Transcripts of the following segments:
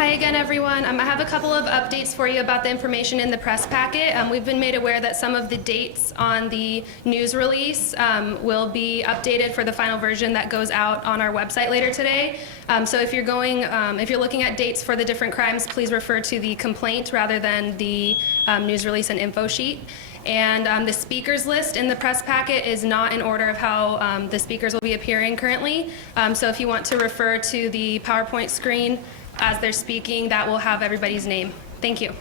Hi again, everyone. I have a couple of updates for you about the information in the press packet. We've been made aware that some of the dates on the news release will be updated for the final version that goes out on our website later today. So if you're looking at dates for the different crimes, please refer to the complaint rather than the news release and info sheet. And the speakers list in the press packet is not in order of how the speakers will be appearing currently. So if you want to refer to the PowerPoint screen as they're speaking, that will have everybody's name. Thank you.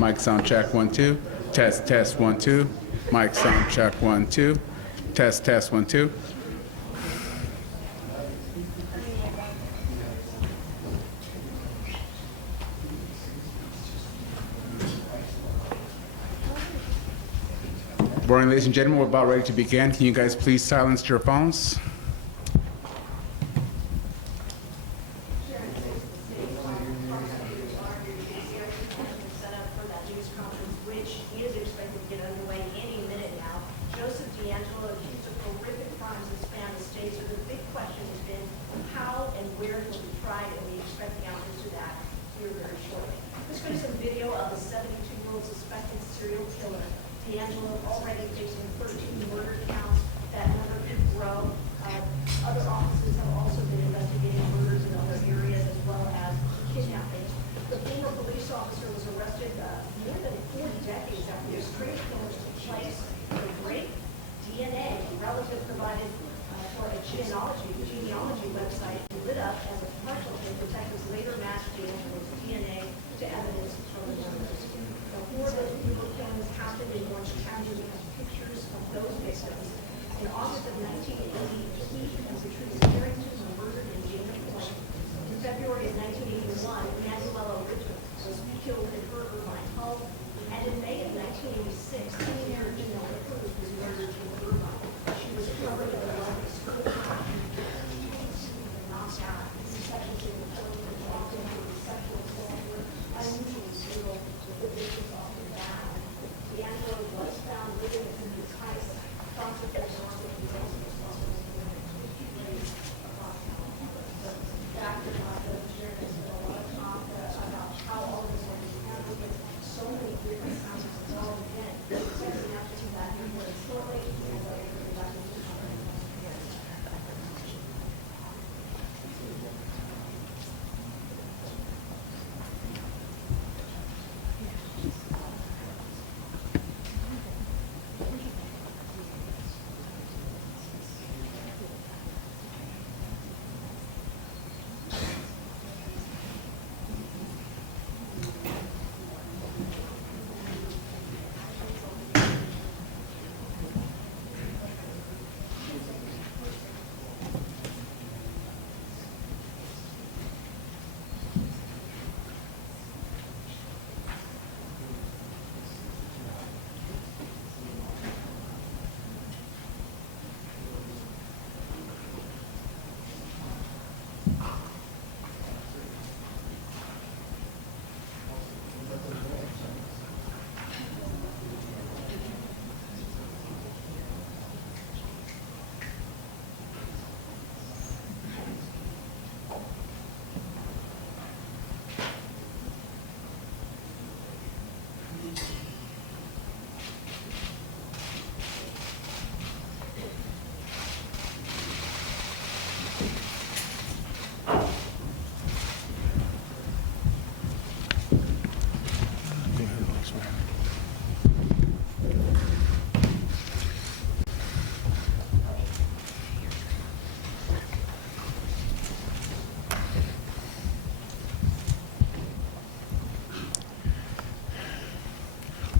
Mic sound check 1 2. Test test 1 2. Mic sound check 1 2. Test test 1 2. Morning, ladies and gentlemen. We're about ready to begin. Can you guys please silence your phones?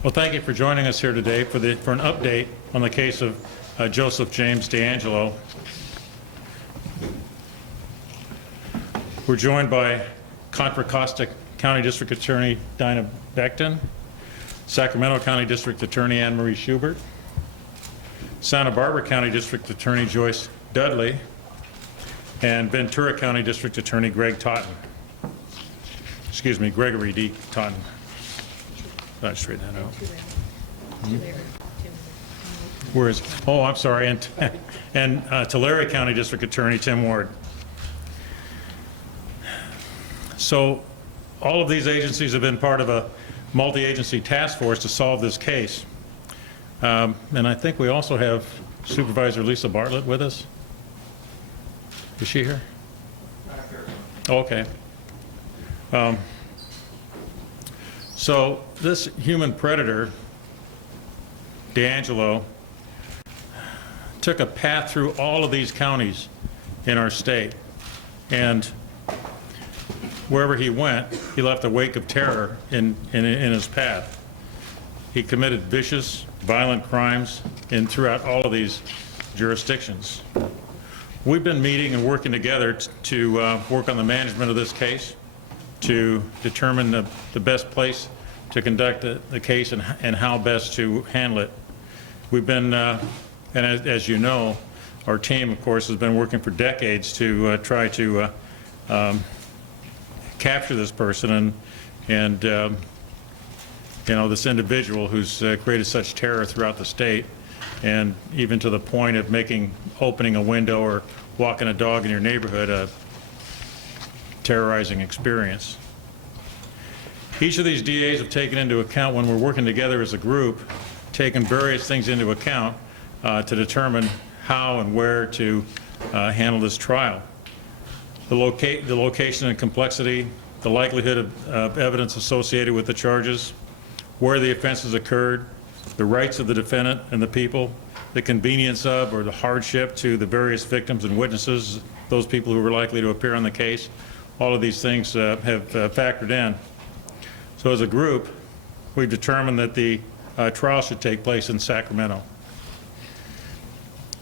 Well, thank you for joining us here today for an update on the case of Joseph James DeAngelo. We're joined by Contra Costa County District Attorney Dinah Becton, Sacramento County District Attorney Anne Marie Schubert, Santa Barbara County District Attorney Joyce Dudley, and Ventura County District Attorney Gregory D. Totten. I'll straighten that out. Where is? Oh, I'm sorry. And Tulare County District Attorney Tim Ward. So, all of these agencies have been part of a multi-agency task force to solve this case. And I think we also have Supervisor Lisa Bartlett with us. Is she here? Oh, okay. So this human predator, DeAngelo, took a path through all of these counties in our state. And wherever he went, he left a wake of terror in his path. He committed vicious, violent crimes throughout all of these jurisdictions. We've been meeting and working together to work on the management of this case, to determine the best place to conduct the case and how best to handle it. We've been, and as you know, our team, of course, has been working for decades to try to capture this person and you know, this individual who's created such terror throughout the state, and even to the point of opening a window or walking a dog in your neighborhood a terrorizing experience. Each of these DAs have taken into account, when we're working together as a group, taken various things into account to determine how and where to handle this trial. The location and complexity, the likelihood of evidence associated with the charges, where the offenses occurred, the rights of the defendant and the people, the convenience of or the hardship to the various victims and witnesses, those people who were likely to appear on the case. All of these things have factored in. So as a group, we've determined that the trial should take place in Sacramento.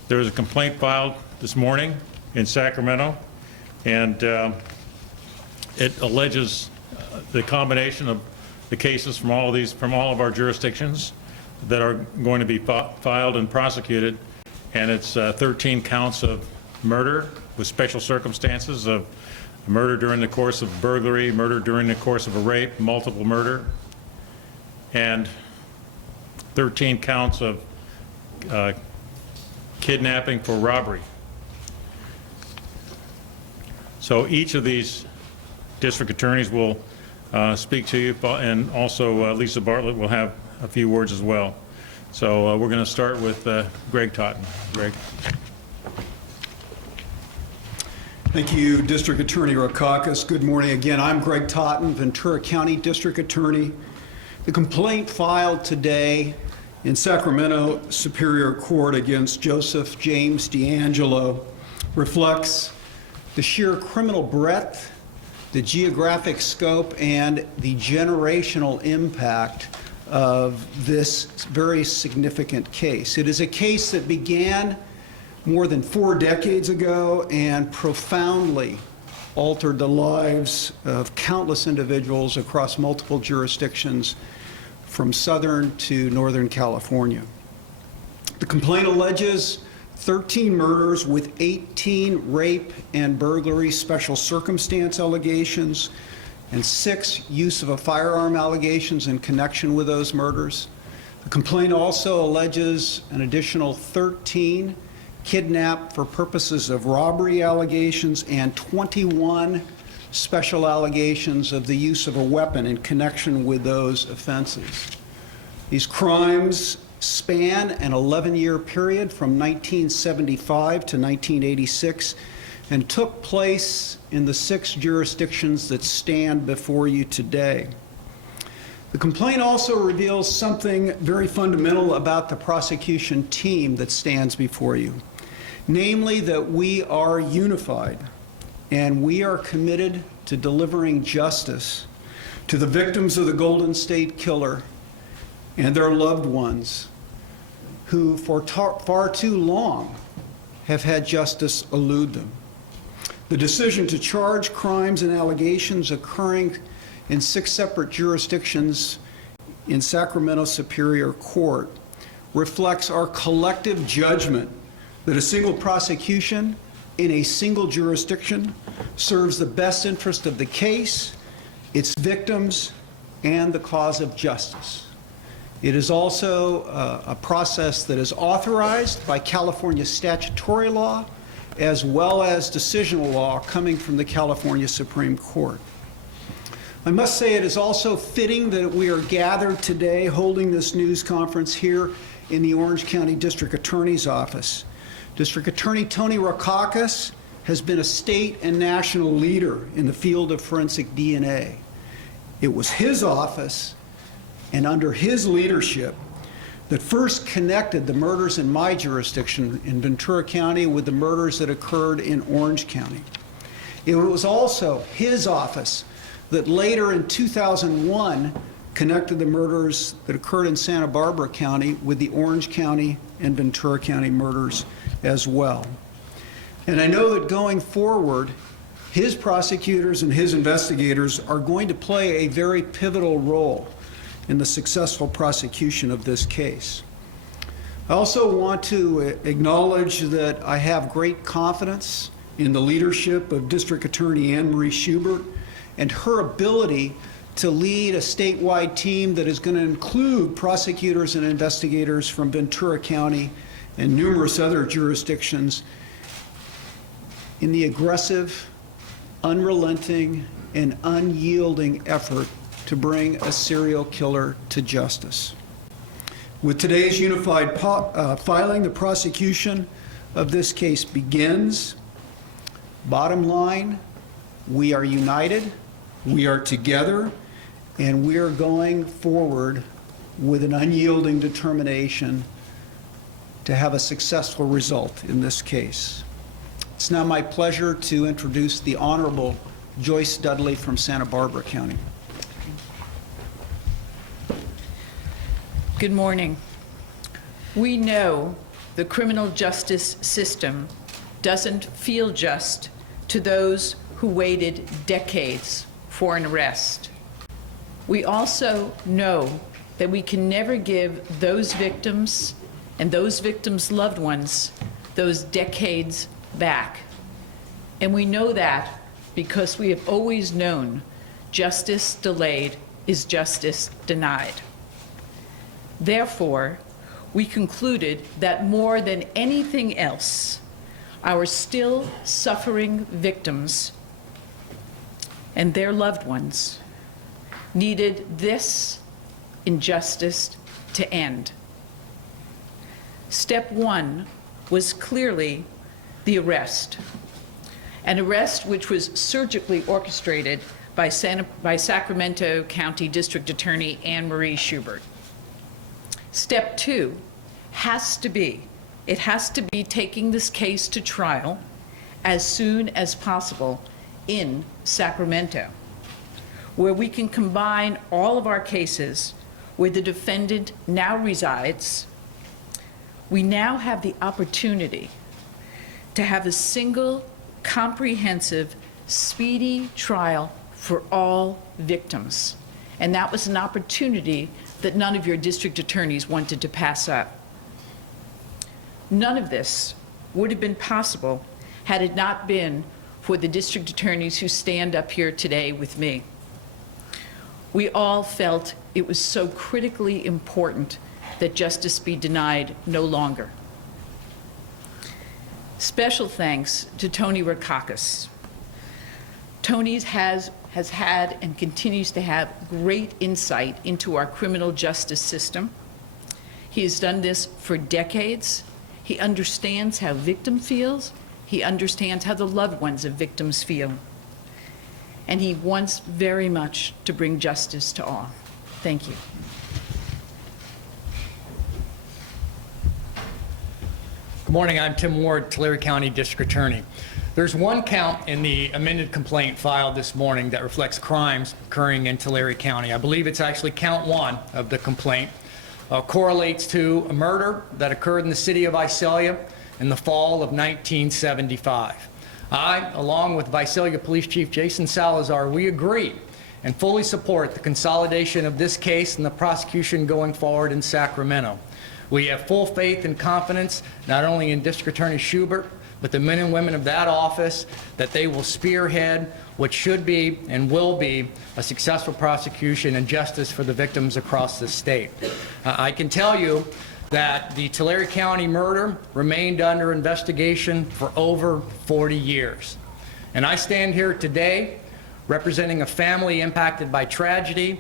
There was a complaint filed this morning in Sacramento, and it alleges the combination of the cases from all of our jurisdictions that are going to be filed and prosecuted, and it's 13 counts of murder with special circumstances, of murder during the course of burglary, murder during the course of a rape, multiple murder, and 13 counts of kidnapping for robbery. So each of these district attorneys will speak to you, and also Lisa Bartlett will have a few words as well. So we're going to start with Greg Totten. Greg. Thank you, District Attorney Rackauckas. Good morning again. I'm Greg Totten, Ventura County District Attorney. The complaint filed today in Sacramento Superior Court against Joseph James DeAngelo reflects the sheer criminal breadth, the geographic scope, and the generational impact of this very significant case. It is a case that began more than 4 decades ago and profoundly altered the lives of countless individuals across multiple jurisdictions from Southern to Northern California. The complaint alleges 13 murders with 18 rape and burglary special circumstance allegations and 6 use of a firearm allegations in connection with those murders. The complaint also alleges an additional 13 kidnapped for purposes of robbery allegations and 21 special allegations of the use of a weapon in connection with those offenses. These crimes span an 11-year period from 1975 to 1986 and took place in the 6 jurisdictions that stand before you today. The complaint also reveals something very fundamental about the prosecution team that stands before you, namely that we are unified and we are committed to delivering justice to the victims of the Golden State Killer and their loved ones who for far too long have had justice elude them. The decision to charge crimes and allegations occurring in 6 separate jurisdictions in Sacramento Superior Court reflects our collective judgment that a single prosecution in a single jurisdiction serves the best interest of the case, its victims, and the cause of justice. It is also a process that is authorized by California statutory law as well as decisional law coming from the California Supreme Court. I must say it is also fitting that we are gathered today holding this news conference here in the Orange County District Attorney's Office. District Attorney Tony Rackauckas has been a state and national leader in the field of forensic DNA. It was his office and under his leadership that first connected the murders in my jurisdiction in Ventura County with the murders that occurred in Orange County. It was also his office that later in 2001 connected the murders that occurred in Santa Barbara County with the Orange County and Ventura County murders as well. And I know that going forward, his prosecutors and his investigators are going to play a very pivotal role in the successful prosecution of this case. I also want to acknowledge that I have great confidence in the leadership of District Attorney Anne Marie Schubert and her ability to lead a statewide team that is going to include prosecutors and investigators from Ventura County and numerous other jurisdictions in the aggressive, unrelenting, and unyielding effort to bring a serial killer to justice. With today's unified filing, the prosecution of this case begins. Bottom line, we are united, we are together, and we are going forward with an unyielding determination to have a successful result in this case. It's now my pleasure to introduce the Honorable Joyce Dudley from Santa Barbara County. Good morning. We know the criminal justice system doesn't feel just to those who waited decades for an arrest. We also know that we can never give those victims and those victims' loved ones those decades back. And we know that because we have always known justice delayed is justice denied. Therefore, we concluded that more than anything else, our still suffering victims and their loved ones needed this injustice to end. Step one was clearly the arrest, an arrest which was surgically orchestrated by Sacramento County District Attorney Anne Marie Schubert. Step two has to be taking this case to trial as soon as possible in Sacramento, where we can combine all of our cases where the defendant now resides. We now have the opportunity to have a single, comprehensive, speedy trial for all victims. And that was an opportunity that none of your district attorneys wanted to pass up. None of this would have been possible had it not been for the district attorneys who stand up here today with me. We all felt it was so critically important that justice be denied no longer. Special thanks to Tony Rakakis. Tony has had and continues to have great insight into our criminal justice system. He has done this for decades. He understands how victim feels. He understands how the loved ones of victims feel. And he wants very much to bring justice to all. Thank you. Good morning, I'm Tim Ward, Tulare County District Attorney. There's one count in the amended complaint filed this morning that reflects crimes occurring in Tulare County. I believe it's actually count one of the complaint. Correlates to a murder that occurred in the city of Visalia in the fall of 1975. I, along with Visalia Police Chief Jason Salazar, we agree and fully support the consolidation of this case and the prosecution going forward in Sacramento. We have full faith and confidence not only in District Attorney Schubert, but the men and women of that office, that they will spearhead what should be and will be a successful prosecution and justice for the victims across the state. I can tell you that the Tulare County murder remained under investigation for over 40 years. And I stand here today representing a family impacted by tragedy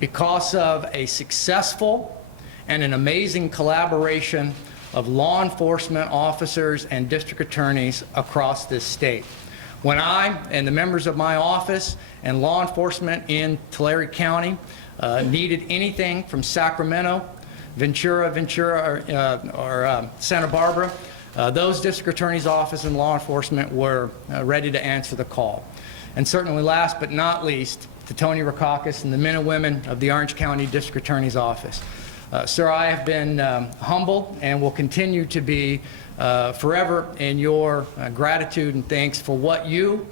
because of a successful and an amazing collaboration of law enforcement officers and district attorneys across this state. When I and the members of my office and law enforcement in Tulare County needed anything from Sacramento, Ventura, or Santa Barbara, those district attorneys' office and law enforcement were ready to answer the call. And certainly last but not least, to Tony Rakakis and the men and women of the Orange County District Attorney's Office. Sir, I have been humbled and will continue to be forever in your gratitude and thanks for what you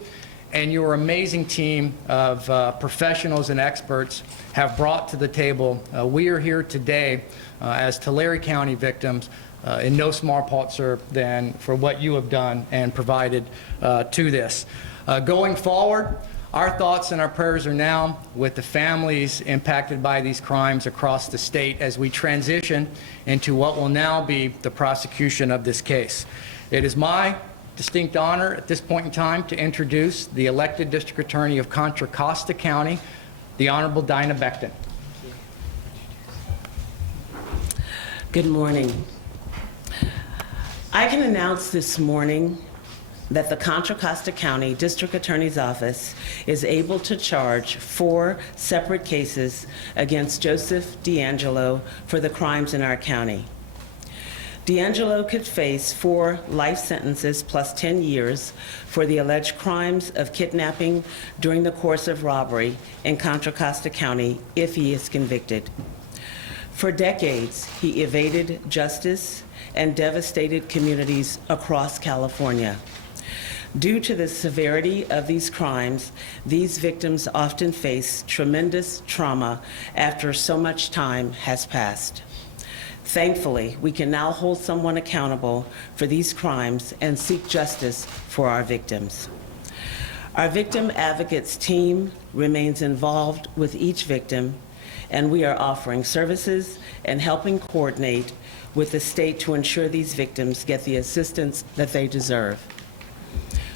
and your amazing team of professionals and experts have brought to the table. We are here today as Tulare County victims in no small part, sir, than for what you have done and provided to this. Going forward, our thoughts and our prayers are now with the families impacted by these crimes across the state as we transition into what will now be the prosecution of this case. It is my distinct honor at this point in time to introduce the elected District Attorney of Contra, Costa County, the Honorable Dinah Becton. Good morning. I can announce this morning that the Contra Costa County District Attorney's Office is able to charge 4 separate cases against Joseph DeAngelo for the crimes in our county. DeAngelo could face 4 life sentences plus 10 years for the alleged crimes of kidnapping during the course of robbery in Contra Costa County if he is convicted. For decades, he evaded justice and devastated communities across California. Due to the severity of these crimes, these victims often face tremendous trauma after so much time has passed. Thankfully, we can now hold someone accountable for these crimes and seek justice for our victims. Our victim advocates team remains involved with each victim, and we are offering services and helping coordinate with the state to ensure these victims get the assistance that they deserve.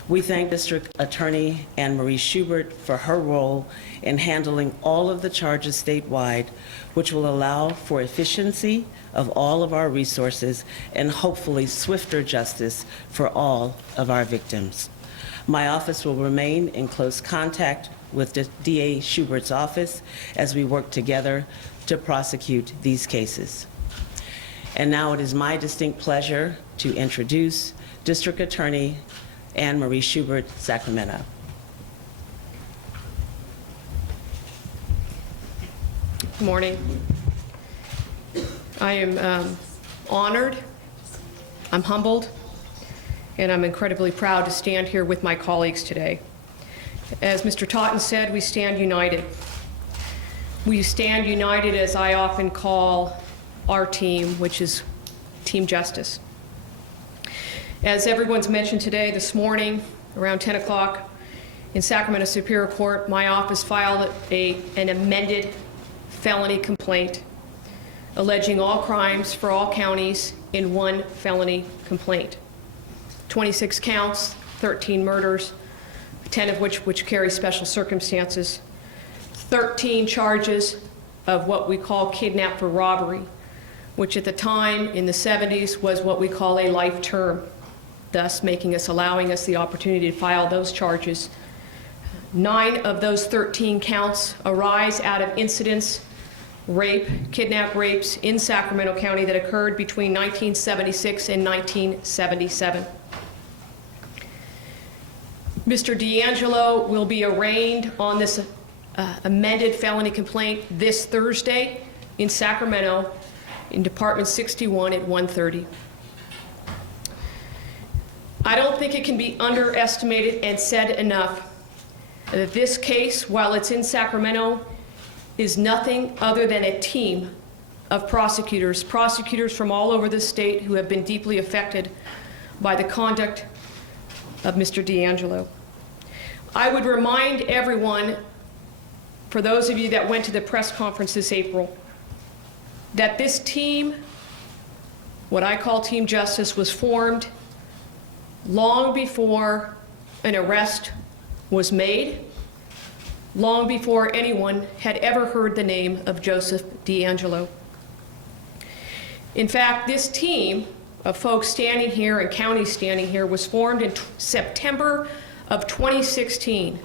We thank District Attorney Anne Marie Schubert for her role in handling all of the charges statewide, which will allow for efficiency of all of our resources and hopefully swifter justice for all of our victims. My office will remain in close contact with the DA Schubert's office as we work together to prosecute these cases. And now it is my distinct pleasure to introduce District Attorney Anne Marie Schubert, Sacramento. Good morning. I am honored, I'm humbled, and I'm incredibly proud to stand here with my colleagues today. As Mr. Totten said, we stand united. We stand united, as I often call our team, which is Team Justice. As everyone's mentioned today, this morning, around 10 o'clock, in Sacramento Superior Court, my office filed an amended felony complaint alleging all crimes for all counties in one felony complaint. 26 counts, 13 murders, 10 of which carry special circumstances, 13 charges of what we call kidnap for robbery, which at the time in the 70s was what we call a life term, thus allowing us the opportunity to file those charges. 9 of those 13 counts arise out of incidents, kidnap rapes in Sacramento County that occurred between 1976 and 1977. Mr. DeAngelo will be arraigned on this amended felony complaint this Thursday in Sacramento in Department 61 at 1:30. I don't think it can be underestimated and said enough that this case, while it's in Sacramento, is nothing other than a team of prosecutors from all over the state who have been deeply affected by the conduct of Mr. DeAngelo. I would remind everyone, for those of you that went to the press conference this April, that this team, what I call Team Justice, was formed long before an arrest was made, long before anyone had ever heard the name of Joseph DeAngelo. In fact, this team of folks standing here and counties standing here was formed in September of 2016,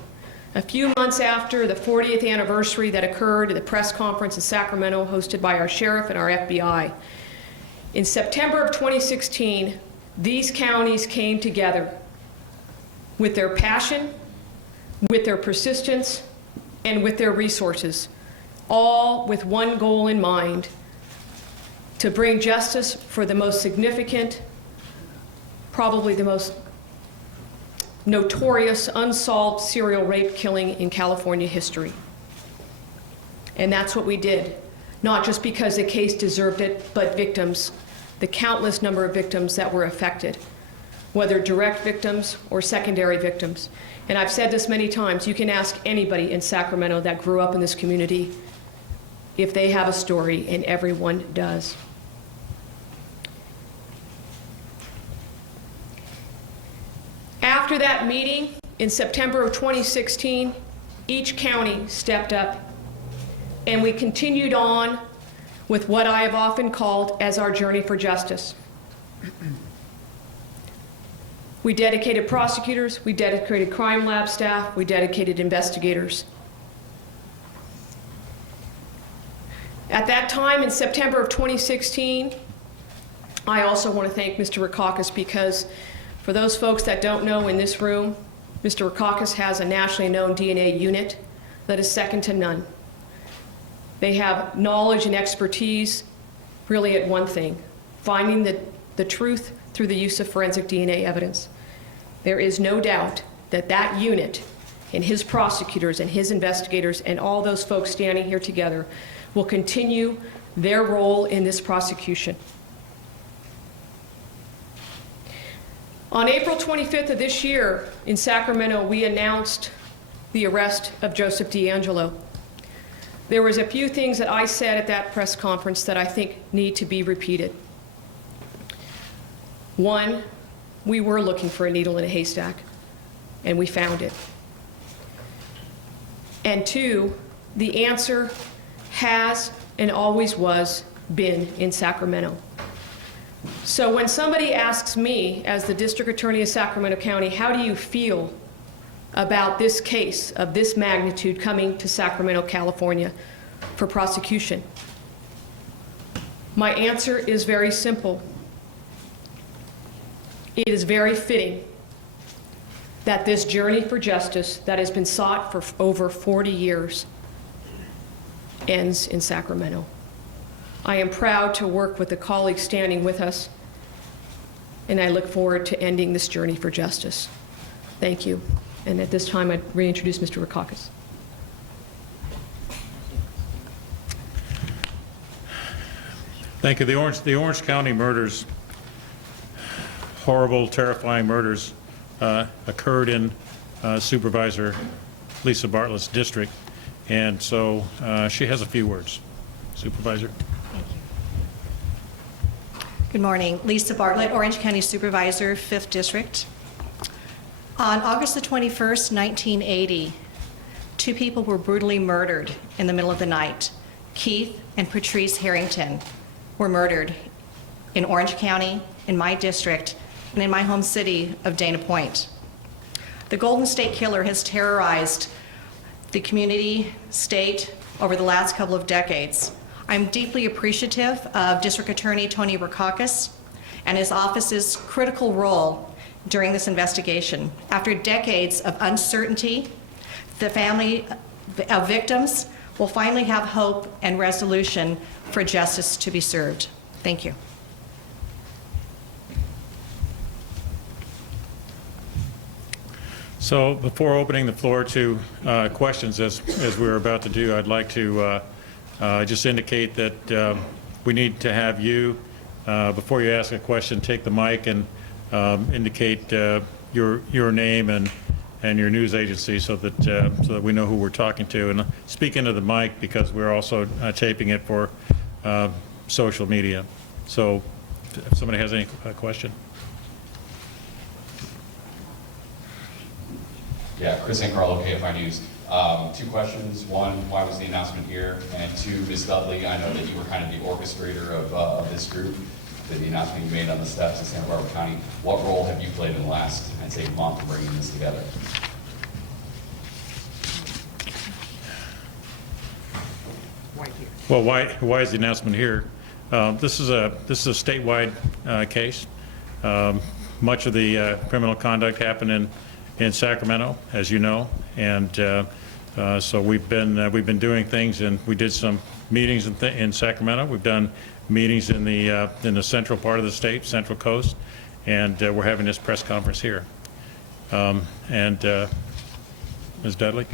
a few months after the 40th anniversary that occurred at the press conference in Sacramento hosted by our sheriff and our FBI. In September of 2016, these counties came together with their passion, with their persistence, and with their resources, all with one goal in mind: to bring justice for the most significant, probably the most notorious unsolved serial rape killing in California history. And that's what we did, not just because the case deserved it, but victims the countless number of victims that were affected, whether direct victims or secondary victims. And I've said this many times, you can ask anybody in Sacramento that grew up in this community if they have a story, and everyone does. After that meeting in September of 2016, each county stepped up, and we continued on with what I have often called as our journey for justice. We dedicated prosecutors, we dedicated crime lab staff, we dedicated investigators. At that time, in September of 2016, I also want to thank Mr. Rackauckus, because for those folks that don't know in this room, Mr. Rackauckus has a nationally known DNA unit that is second to none. They have knowledge and expertise really at one thing, finding the truth through the use of forensic DNA evidence. There is no doubt that that unit and his prosecutors and his investigators and all those folks standing here together will continue their role in this prosecution. On April 25th of this year in Sacramento, we announced the arrest of Joseph DeAngelo. There was a few things that I said at that press conference that I think need to be repeated. One, we were looking for a needle in a haystack, and we found it. And two, the answer has and always was been in Sacramento. So when somebody asks me, as the District Attorney of Sacramento County, how do you feel about this case of this magnitude coming to Sacramento, California for prosecution? My answer is very simple. It is very fitting that this journey for justice that has been sought for over 40 years ends in Sacramento. I am proud to work with the colleagues standing with us, and I look forward to ending this journey for justice. Thank you. And at this time, I'd reintroduce Mr. Rackauckus. Thank you. The Orange County murders, horrible, terrifying murders, occurred in Supervisor Lisa Bartlett's district, and so she has a few words. Supervisor. Good morning. Lisa Bartlett, Orange County Supervisor, 5th District. On August the 21st, 1980, 2 people were brutally murdered in the middle of the night. Keith and Patrice Harrington were murdered in Orange County, in my district, and in my home city of Dana Point. The Golden State Killer has terrorized the community, state, over the last couple of decades. I'm deeply appreciative of District Attorney Tony Rackauckus and his office's critical role during this investigation. After decades of uncertainty, the family of victims will finally have hope and resolution for justice to be served. Thank you. So before opening the floor to questions, as we were about to do, I'd like to just indicate that we need to have you, before you ask a question, take the mic and indicate your name and your news agency so that we know who we're talking to. And speak into the mic because we're also taping it for social media. So if somebody has any question. Yeah, Chris Ancarlo, KFI News. 2 questions. 1, why was the announcement here? And 2, Ms. Dudley, I know that you were kind of the orchestrator of this group, the announcement you made on the steps in Santa Barbara County. What role have you played in the last, I'd say, month in bringing this together? Well, why is the announcement here? This is a statewide case. Much of the criminal conduct happened in Sacramento, as you know, and so we've been doing things, and we did some meetings in Sacramento. We've done meetings in the central part of the state, Central Coast, and we're having this press conference here. And Ms. Dudley.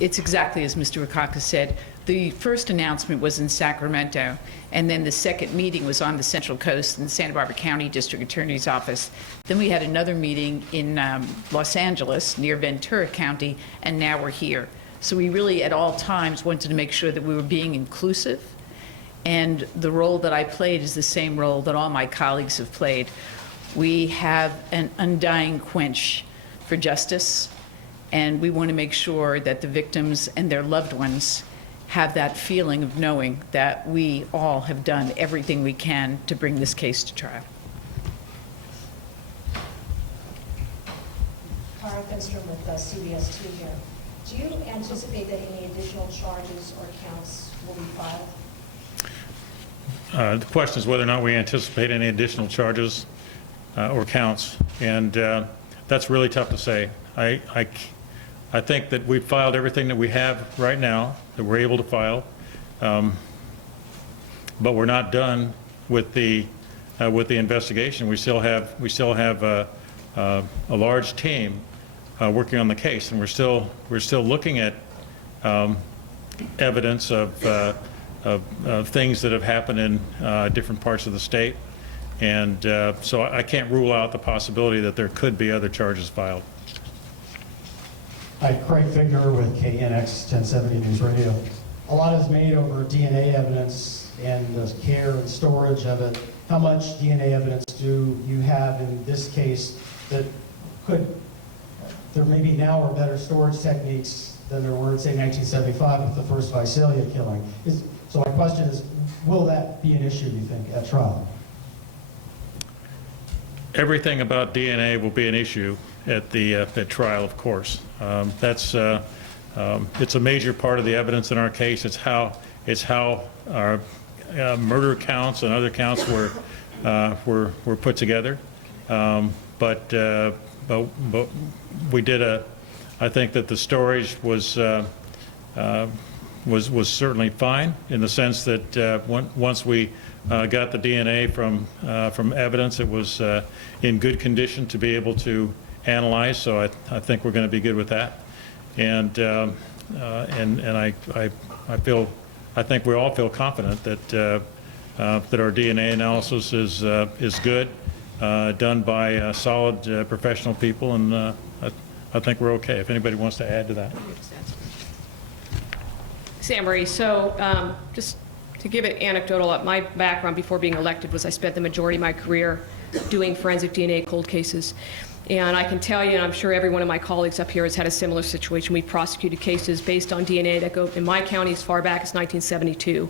It's exactly as Mr. Rackauckus said. The first announcement was in Sacramento, and then the second meeting was on the Central Coast in the Santa Barbara County District Attorney's Office. Then we had another meeting in Los Angeles, near Ventura County, and now we're here. So we really, at all times, wanted to make sure that we were being inclusive, and the role that I played is the same role that all my colleagues have played. We have an undying quench for justice, and we want to make sure that the victims and their loved ones have that feeling of knowing that we all have done everything we can to bring this case to trial. Karen Finstrom with CBS 2 here. Do you anticipate that any additional charges or counts will be filed? The question is whether or not we anticipate any additional charges or counts, and that's really tough to say. I think that we've filed everything that we have right now, that we're able to file, but we're not done with the investigation. We still have a large team working on the case, and we're still looking at evidence of things that have happened in different parts of the state, and so I can't rule out the possibility that there could be other charges filed. Hi, Craig Figner with KNX 1070 News Radio. A lot is made over DNA evidence and the care and storage of it. How much DNA evidence do you have in this case that there maybe now are better storage techniques than there were in, say, 1975 with the first Visalia killing? So my question is, will that be an issue, do you think, at trial? Everything about DNA will be an issue at trial, of course. It's a major part of the evidence in our case. It's how our murder counts and other counts were put together. But we did I think that the storage was certainly fine, in the sense that once we got the DNA from evidence, it was in good condition to be able to analyze. So I think we're going to be good with that, and I think we all feel confident that our DNA analysis is good, done by solid professional people, and I think we're okay. If anybody wants to add to that. Sam Marie, so just to give it anecdotal, my background before being elected was I spent the majority of my career doing forensic DNA cold cases. And I can tell you, and I'm sure every one of my colleagues up here has had a similar situation. We prosecuted cases based on DNA that go in my county as far back as 1972.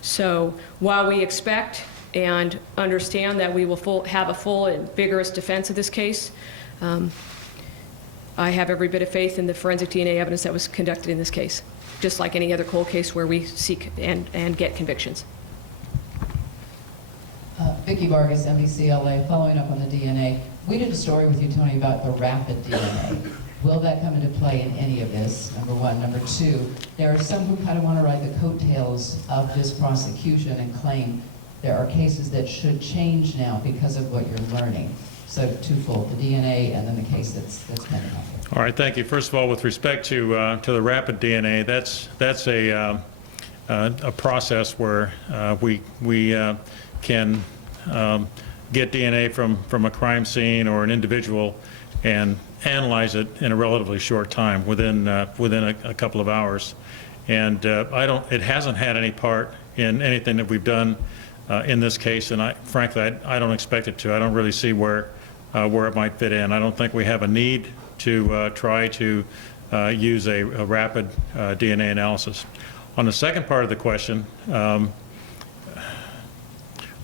So while we expect and understand that we will have a full and vigorous defense of this case, I have every bit of faith in the forensic DNA evidence that was conducted in this case, just like any other cold case where we seek and get convictions. Vicki Vargas, NBC-LA, following up on the DNA. We did a story with you, Tony, about the rapid DNA. Will that come into play in any of this, number one? Number two, there are some who kind of want to ride the coattails of this prosecution and claim there are cases that should change now because of what you're learning. So twofold, the DNA and then the case that's pending. All right, thank you. First of all, with respect to the rapid DNA, that's a process where we can get DNA from a crime scene or an individual and analyze it in a relatively short time, within a couple of hours. And it hasn't had any part in anything that we've done in this case, and frankly, I don't expect it to. I don't really see where it might fit in. I don't think we have a need to try to use a rapid DNA analysis. On the second part of the question,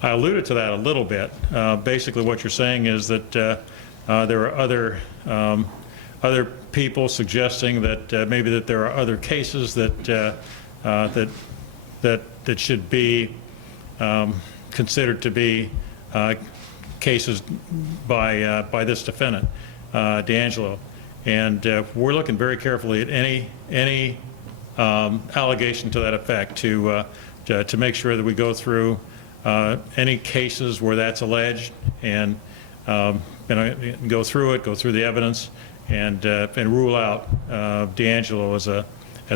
I alluded to that a little bit. Basically, what you're saying is that there are other people suggesting that maybe that there are other cases that should be considered to be cases by this defendant, D'Angelo, and we're looking very carefully at any allegation to that effect to make sure that we go through any cases where that's alleged and go through the evidence and rule out D'Angelo as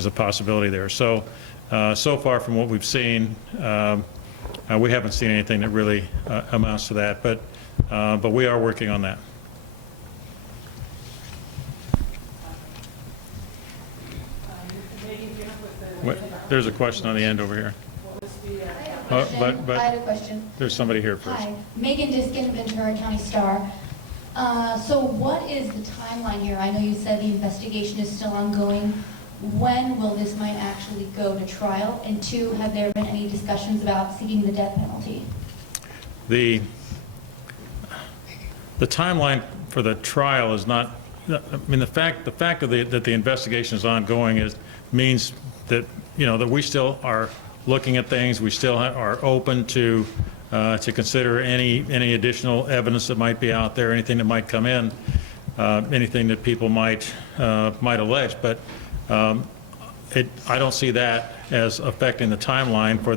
a possibility there. So so far from what we've seen, we haven't seen anything that really amounts to that, but we are working on that. There's a question on the end over here. I had a question. There's somebody here first. Hi, Megan Diskin, Ventura County Star. So what is the timeline here? I know you said the investigation is still ongoing. When will this might actually go to trial? And two, have there been any discussions about seeking the death penalty? The timeline for the trial is not, I mean, the fact that the investigation is ongoing means that, you know, that we still are looking at things, we still are open to consider any additional evidence that might be out there, anything that might come in, anything that people might allege, but I don't see that as affecting the timeline for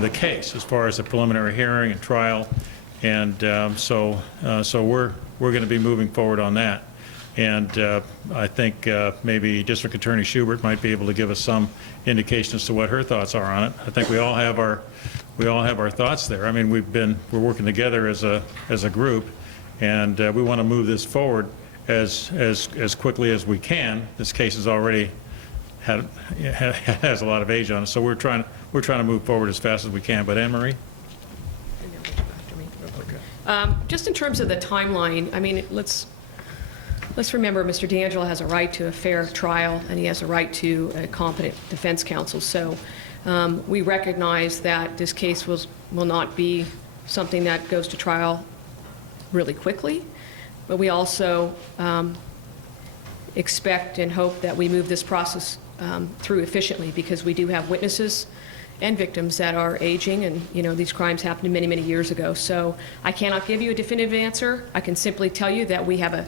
the case as far as the preliminary hearing and trial, and so we're going to be moving forward on that. And I think maybe District Attorney Schubert might be able to give us some indication as to what her thoughts are on it. I think we all have our thoughts there. I mean, we're working together as a group, and we want to move this forward as quickly as we can. This case has already has a lot of age on it, so we're trying to move forward as fast as we can. But Anne Marie? Just in terms of the timeline, I mean, let's remember Mr. D'Angelo has a right to a fair trial, and he has a right to a competent defense counsel. So we recognize that this case will not be something that goes to trial really quickly, but we also expect and hope that we move this process through efficiently, because we do have witnesses and victims that are aging, and you know, these crimes happened many, many years ago. So I cannot give you a definitive answer. I can simply tell you that we have a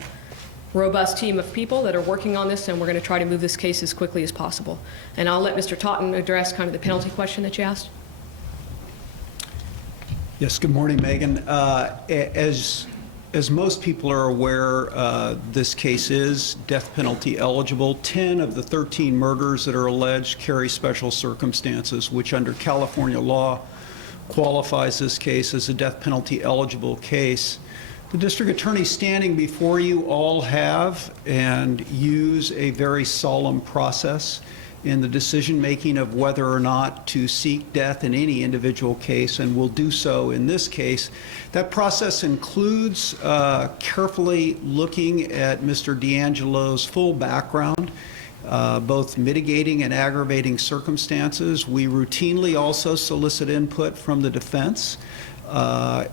robust team of people that are working on this, and we're going to try to move this case as quickly as possible. And I'll let Mr. Totten address kind of the penalty question that you asked. Yes, good morning, Megan. As most people are aware, this case is death penalty eligible. 10 of the 13 murders that are alleged carry special circumstances, which under California law qualifies this case as a death penalty eligible case. The district attorney standing before you all have and use a very solemn process in the decision-making of whether or not to seek death in any individual case, and will do so in this case. That process includes carefully looking at Mr. D'Angelo's full background, both mitigating and aggravating circumstances. We routinely also solicit input from the defense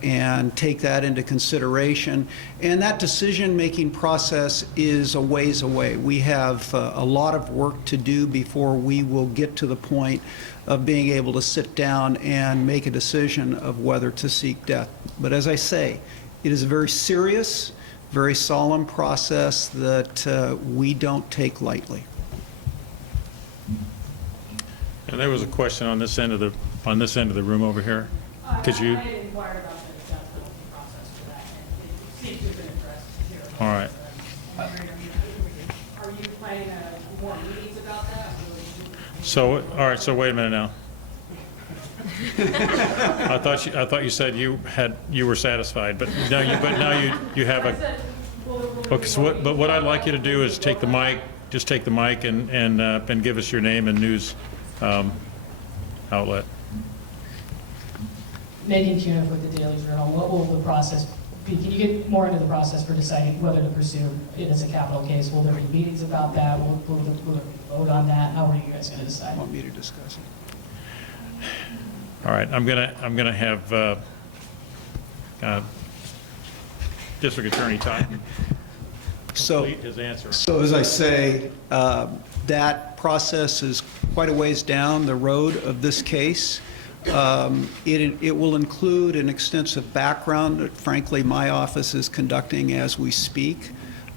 and take that into consideration. And that decision-making process is a ways away. We have a lot of work to do before we will get to the point of being able to sit down and make a decision of whether to seek death. But as I say, it is a very serious, very solemn process that we don't take lightly. And there was a question on this end of the room over here. Could you? I had inquired about the death penalty process for that, and it seems to have been addressed here. All right. Are you planning more meetings about that? So, all right. So wait a minute now. I thought you said you were satisfied, but now you have a. Okay. So what I'd like you to do is take the mic. Just take the mic and give us your name and news outlet. Megan Cuniff with the Daily Journal. What will the process be? Can you get more into the process for deciding whether to pursue it as a capital case? Will there be meetings about that? Will there be vote on that? How are you guys going to decide? Want me to discuss it? All right, I'm gonna have District Attorney Totten complete his answer. So as I say, that process is quite a ways down the road of this case. It will include an extensive background that, frankly, my office is conducting as we speak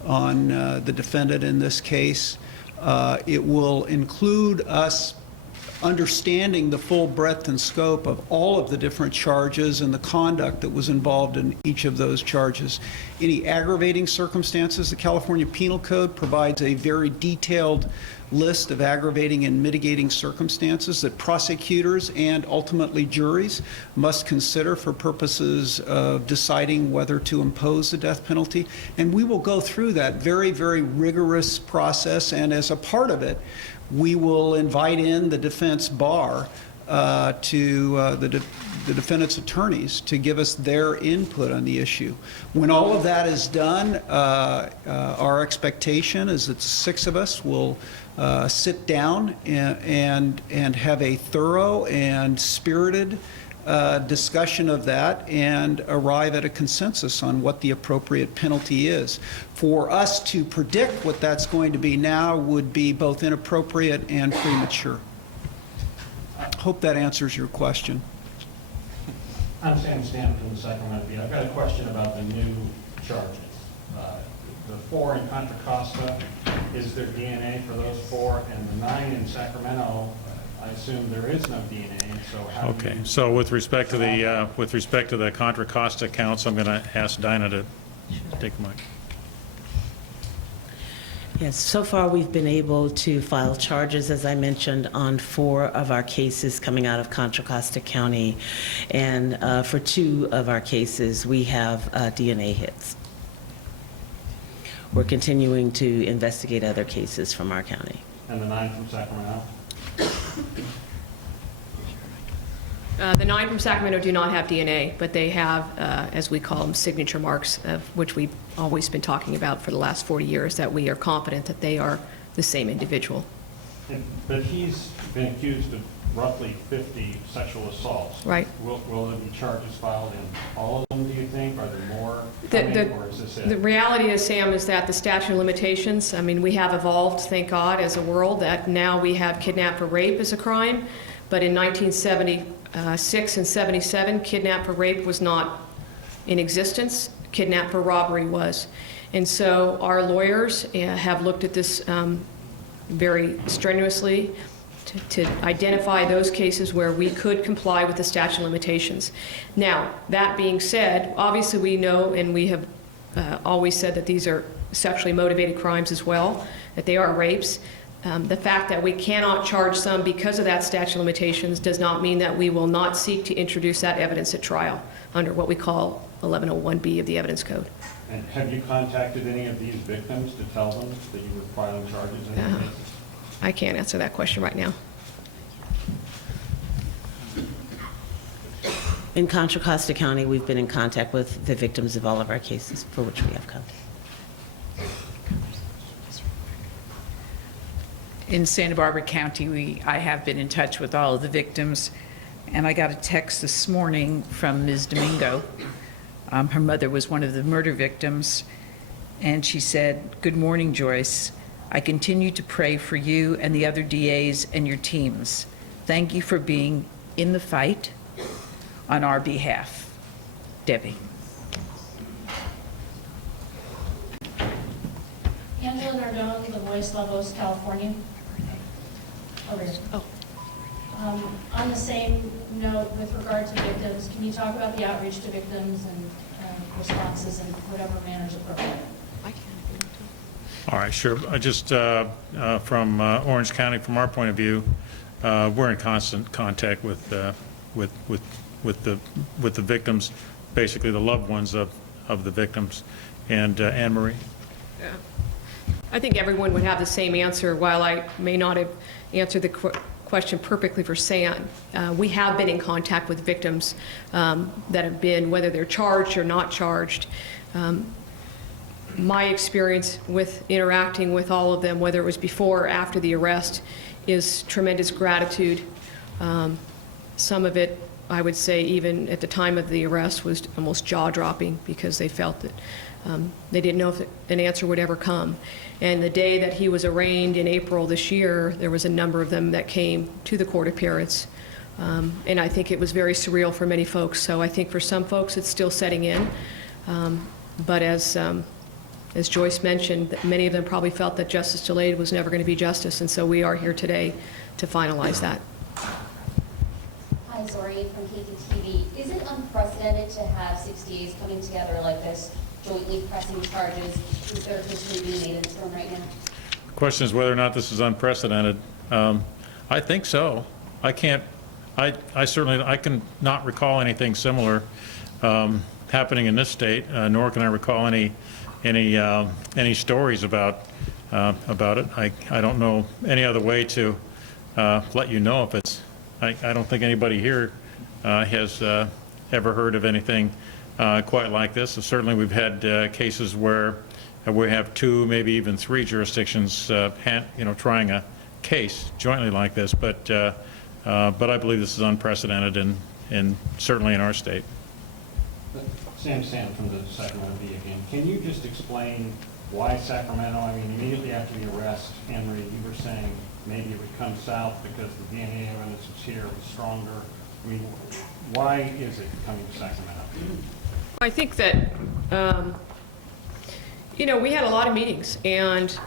on the defendant in this case. It will include us understanding the full breadth and scope of all of the different charges and the conduct that was involved in each of those charges. Any aggravating circumstances, the California Penal Code provides a very detailed list of aggravating and mitigating circumstances that prosecutors and ultimately juries must consider for purposes of deciding whether to impose the death penalty. And we will go through that very, very rigorous process, and as a part of it, we will invite in the defense bar to the defendant's attorneys to give us their input on the issue. When all of that is done, our expectation is that the 6 of us will sit down and have a thorough and spirited discussion of that and arrive at a consensus on what the appropriate penalty is. For us to predict what that's going to be now would be both inappropriate and premature. Hope that answers your question. I'm Sam Stanton from the Sacramento Bee. I've got a question about the new charges. The 4 in Contra Costa, is there DNA for those 4? And the 9 in Sacramento, I assume there is no DNA, so how do you... Okay, so with respect to the Contra Costa counts, I'm going to ask Dinah to take the mic. Yes, so far we've been able to file charges, as I mentioned, on 4 of our cases coming out of Contra Costa County. And for 2 of our cases, we have DNA hits. We're continuing to investigate other cases from our county. And the 9 from Sacramento? The 9 from Sacramento do not have DNA, but they have, as we call them, signature marks, of which we've always been talking about for the last 40 years, that we are confident that they are the same individual. But he's been accused of roughly 50 sexual assaults. Right. Will there be charges filed in all of them, do you think? Are there more coming, or is this it? The reality is, Sam, is that the statute of limitations, I mean, we have evolved, thank God, as a world, that now we have kidnap for rape as a crime, but in 1976 and 77, kidnap for rape was not in existence. Kidnap for robbery was. And so our lawyers have looked at this very strenuously to identify those cases where we could comply with the statute of limitations. Now, that being said, obviously we know, and we have always said, that these are sexually motivated crimes as well, that they are rapes. The fact that we cannot charge some because of that statute of limitations does not mean that we will not seek to introduce that evidence at trial under what we call 1101B of the Evidence Code. And have you contacted any of these victims to tell them that you were filing charges in their cases? I can't answer that question right now. In Contra Costa County, we've been in contact with the victims of all of our cases for which we have contact. In Santa Barbara County, I have been in touch with all of the victims, and I got a text this morning from Ms. Domingo. Her mother was one of the murder victims, and she said, "Good morning, Joyce. I continue to pray for you and the other DAs and your teams. Thank you for being in the fight on our behalf. Debbie." Angela Nardone, The Voice, Lavos, California. Over here. On the same note, with regard to victims, can you talk about the outreach to victims and responses in whatever manner is appropriate? All right, sure. Just from Orange County, from our point of view, we're in constant contact with the victims, basically the loved ones of the victims. And Anne Marie? Yeah. I think everyone would have the same answer. While I may not have answered the question perfectly for Sam, we have been in contact with victims that have been, whether they're charged or not charged. My experience with interacting with all of them, whether it was before or after the arrest, is tremendous gratitude. Some of it, I would say, even at the time of the arrest, was almost jaw-dropping because they felt that they didn't know if an answer would ever come. And the day that he was arraigned in April this year, there was a number of them that came to the court appearance. And I think it was very surreal for many folks. So I think for some folks it's still setting in. But as As Joyce mentioned, that many of them probably felt that justice delayed was never going to be justice, and so we are here today to finalize that. Hi, Zori from KKTV. Is it unprecedented to have 6 DAs coming together like this, jointly pressing charges? Is there a history being made in this room right now? The question is whether or not this is unprecedented. I think so. I can't, I certainly, I can not recall anything similar happening in this state, nor can I recall any stories about it. I don't know any other way to let you know if it's, I don't think anybody here has ever heard of anything quite like this. So certainly we've had cases where we have 2, maybe even 3 jurisdictions, trying a case jointly like this. But I believe this is unprecedented, and certainly in our state. Sam from the Sacramento Bee again. Can you just explain why Sacramento? I mean, immediately after the arrest, Henry, you were saying maybe it would come south because the DNA evidence was here, was stronger. I mean, why is it coming to Sacramento? I think that, we had a lot of meetings, and,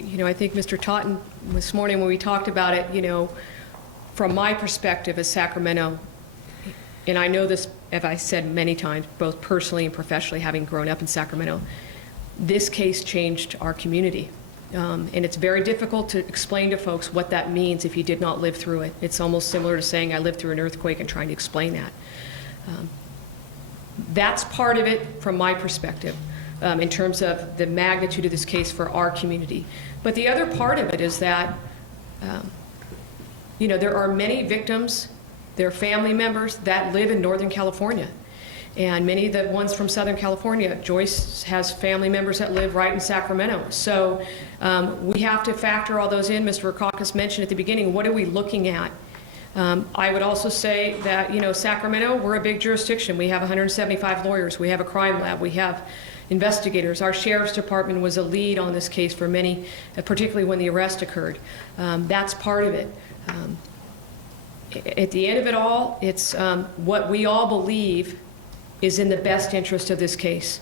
I think Mr. Totten this morning when we talked about it, from my perspective as Sacramento, and I know this, as I said many times, both personally and professionally, having grown up in Sacramento, this case changed our community. And it's very difficult to explain to folks what that means if you did not live through it. It's almost similar to saying I lived through an earthquake and trying to explain that. That's part of it from my perspective, in terms of the magnitude of this case for our community. But the other part of it is that, there are many victims, their family members that live in Northern California. And many of the ones from Southern California, Joyce has family members that live right in Sacramento. So we have to factor all those in. Mr. Rakakis mentioned at the beginning, what are we looking at? I would also say that, Sacramento, we're a big jurisdiction. We have 175 lawyers. We have a crime lab. We have investigators. Our sheriff's department was a lead on this case for many, particularly when the arrest occurred. That's part of it. At the end of it all, it's what we all believe is in the best interest of this case,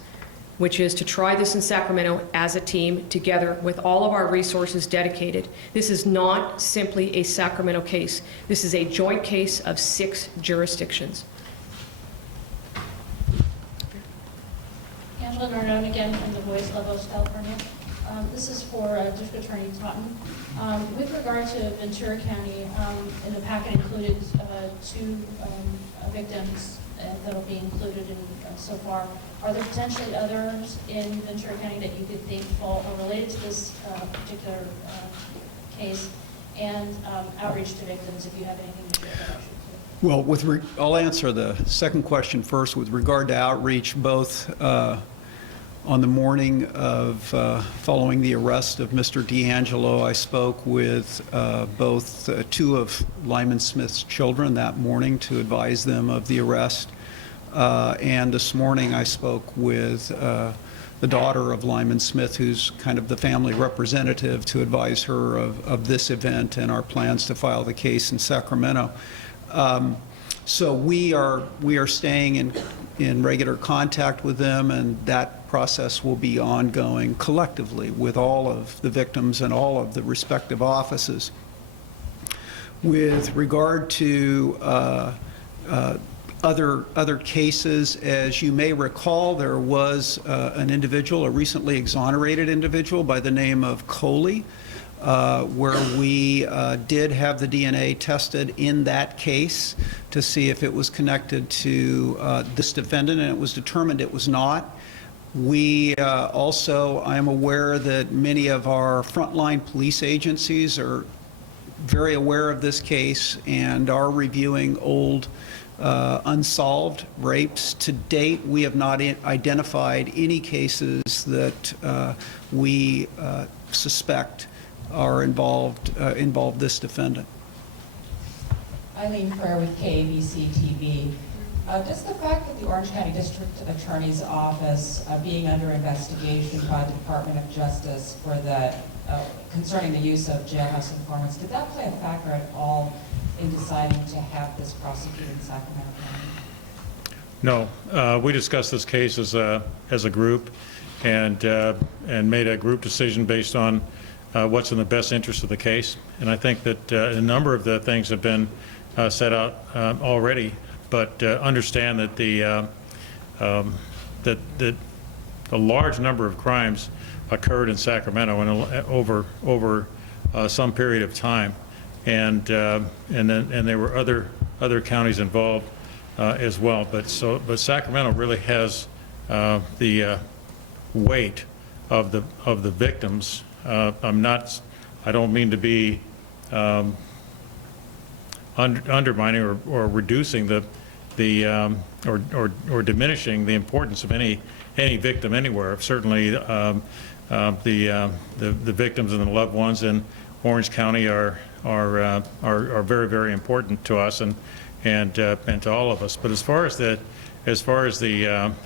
which is to try this in Sacramento as a team together with all of our resources dedicated. This is not simply a Sacramento case. This is a joint case of 6 jurisdictions. Angela Nardone again from the Voice, Lobos, California. This is for District Attorney Totten. With regard to Ventura County, in the packet included 2 victims that will be included in so far. Are there potentially others in Ventura County that you could think fall related to this particular case, and outreach to victims, if you have anything to share about that? Well, I'll answer the second question first. With regard to outreach, both on the morning of following the arrest of Mr. D'Angelo, I spoke with both 2 of Lyman Smith's children that morning to advise them of the arrest. And this morning I spoke with the daughter of Lyman Smith, who's kind of the family representative, to advise her of this event and our plans to file the case in Sacramento. So we are staying in regular contact with them, and that process will be ongoing collectively with all of the victims and all of the respective offices. With regard to other cases, as you may recall, there was an individual, a recently exonerated individual by the name of Coley, where we did have the DNA tested in that case to see if it was connected to this defendant, and it was determined it was not. We also, I am aware that many of our frontline police agencies are very aware of this case and are reviewing old unsolved rapes. To date, we have not identified any cases that we suspect are involved this defendant. Eileen Frere with KABC TV. Does the fact that the Orange County District Attorney's Office being under investigation by the Department of Justice for the concerning the use of jailhouse informants, did that play a factor at all in deciding to have this prosecuted in Sacramento County? No, we discussed this case as a group, and made a group decision based on what's in the best interest of the case. And I think that a number of the things have been set out already, but understand that that a large number of crimes occurred in Sacramento and over some period of time, and there were other counties involved as well. But Sacramento really has the weight of the victims. I don't mean to be undermining or reducing or diminishing the importance of any victim anywhere. Certainly, the victims and the loved ones in Orange County are very, very important to us and to all of us. But as far as the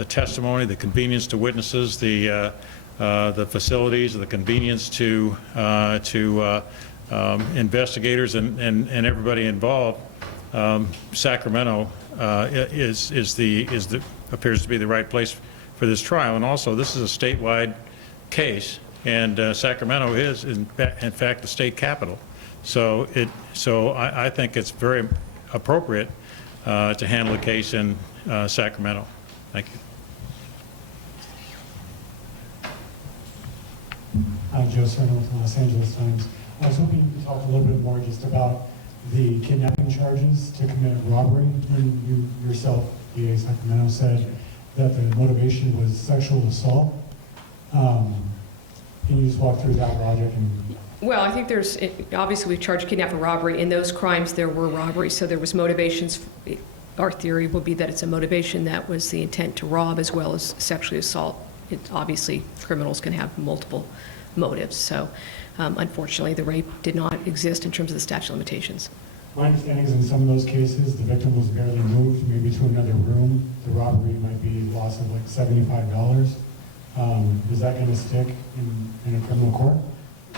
testimony, the convenience to witnesses, the facilities, the convenience to investigators and everybody involved, Sacramento appears to be the right place for this trial. And also, this is a statewide case, and Sacramento is in fact the state capital. So I think it's very appropriate to handle a case in Sacramento. Thank you. I'm Joyce with the Los Angeles Times. I was hoping you could talk a little bit more just about the kidnapping charges to commit robbery. And you yourself, DA Sacramento, said that the motivation was sexual assault. Can you just walk through that logic? Well, I think obviously we've charged kidnapping robbery. In those crimes, there were robberies, so there was motivations. Our theory would be that it's a motivation that was the intent to rob as well as sexually assault. Obviously, criminals can have multiple motives, so unfortunately, the rape did not exist in terms of the statute of limitations. My understanding is in some of those cases, the victim was barely moved, maybe to another room. The robbery might be a loss of like $75. Is that going to stick in a criminal court?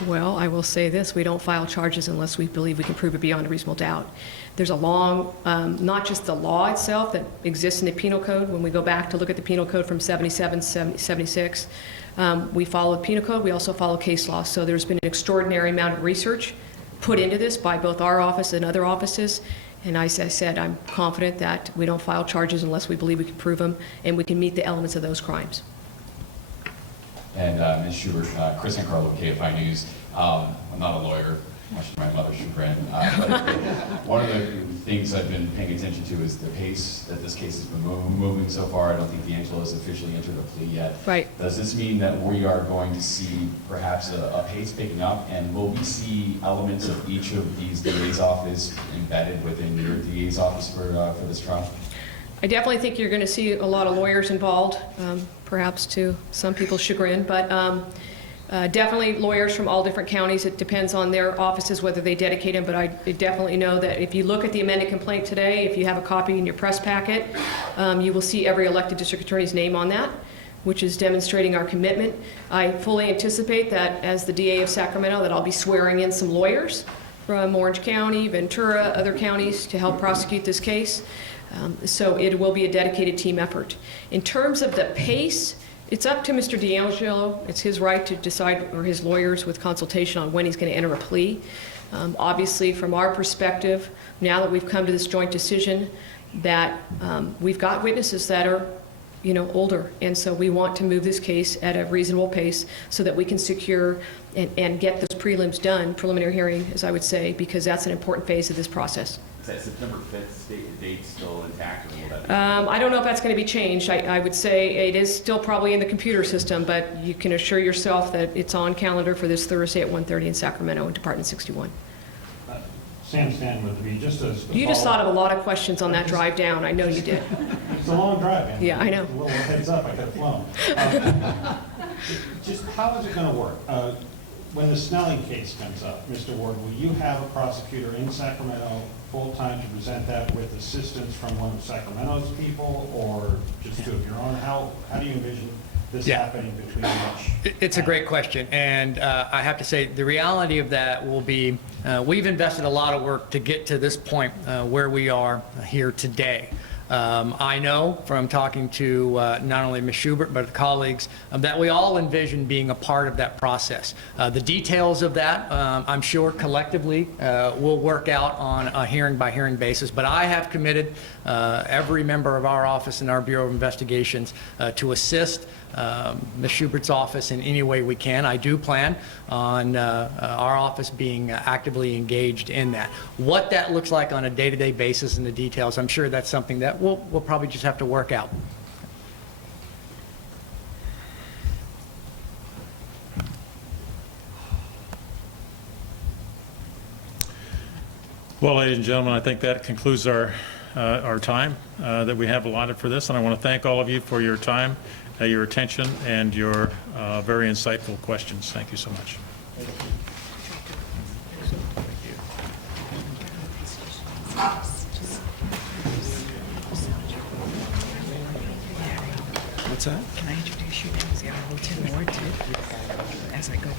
Well, I will say this, we don't file charges unless we believe we can prove it beyond a reasonable doubt. There's a long, not just the law itself that exists in the penal code. When we go back to look at the penal code from 77, 76, we follow the penal code, we also follow case law. So there's been an extraordinary amount of research put into this by both our office and other offices. And as I said, I'm confident that we don't file charges unless we believe we can prove them and we can meet the elements of those crimes. And Ms. Schubert, Chris and Carlo, KFI News. I'm not a lawyer, much to my mother's chagrin. But one of the things I've been paying attention to is the pace that this case has been moving so far. I don't think D'Angelo has officially entered a plea yet. Right. Does this mean that we are going to see perhaps a pace picking up? And will we see elements of each of these DA's office embedded within your DA's office for this trial? I definitely think you're going to see a lot of lawyers involved, perhaps to some people's chagrin, but definitely lawyers from all different counties. It depends on their offices whether they dedicate them, but I definitely know that if you look at the amended complaint today, if you have a copy in your press packet, you will see every elected district attorney's name on that, which is demonstrating our commitment. I fully anticipate that as the DA of Sacramento that I'll be swearing in some lawyers from Orange County, Ventura, other counties to help prosecute this case. So it will be a dedicated team effort. In terms of the pace, it's up to Mr. D'Angelo. It's his right to decide, or his lawyers with consultation on when he's going to enter a plea. Obviously, from our perspective, now that we've come to this joint decision, that we've got witnesses that are, older, and so we want to move this case at a reasonable pace so that we can secure and get those prelims done, preliminary hearing, as I would say, because that's an important phase of this process. Is that September 5th date still intact? Or will that be I don't know if that's going to be changed. I would say it is still probably in the computer system, but you can assure yourself that it's on calendar for this Thursday at 1:30 in Sacramento in Department 61. Sam Stanton with me, just as You just thought of a lot of questions on that drive down. I know you did. It's a long drive, man. Yeah, I know. A little heads up, I could have flown. Just how is it going to work? When the Snelling case comes up, Mr. Ward, will you have a prosecutor in Sacramento full-time to present that with assistance from one of Sacramento's people, or just two of your own? How do you envision this happening between each? It's a great question, and I have to say the reality of that will be we've invested a lot of work to get to this point where we are here today. I know from talking to not only Ms. Schubert, but colleagues, that we all envision being a part of that process. The details of that, I'm sure collectively, will work out on a hearing-by-hearing basis, but I have committed every member of our office and our Bureau of Investigations to assist Ms. Schubert's office in any way we can. I do plan on our office being actively engaged in that. What that looks like on a day-to-day basis and the details, I'm sure that's something that we'll probably just have to work out. Well, ladies and gentlemen, I think that concludes our time that we have allotted for this, and I want to thank all of you for your time, your attention, and your very insightful questions. Thank you so much. What's that? Can I introduce you now as the Honorable Tim Ward, too, as I go?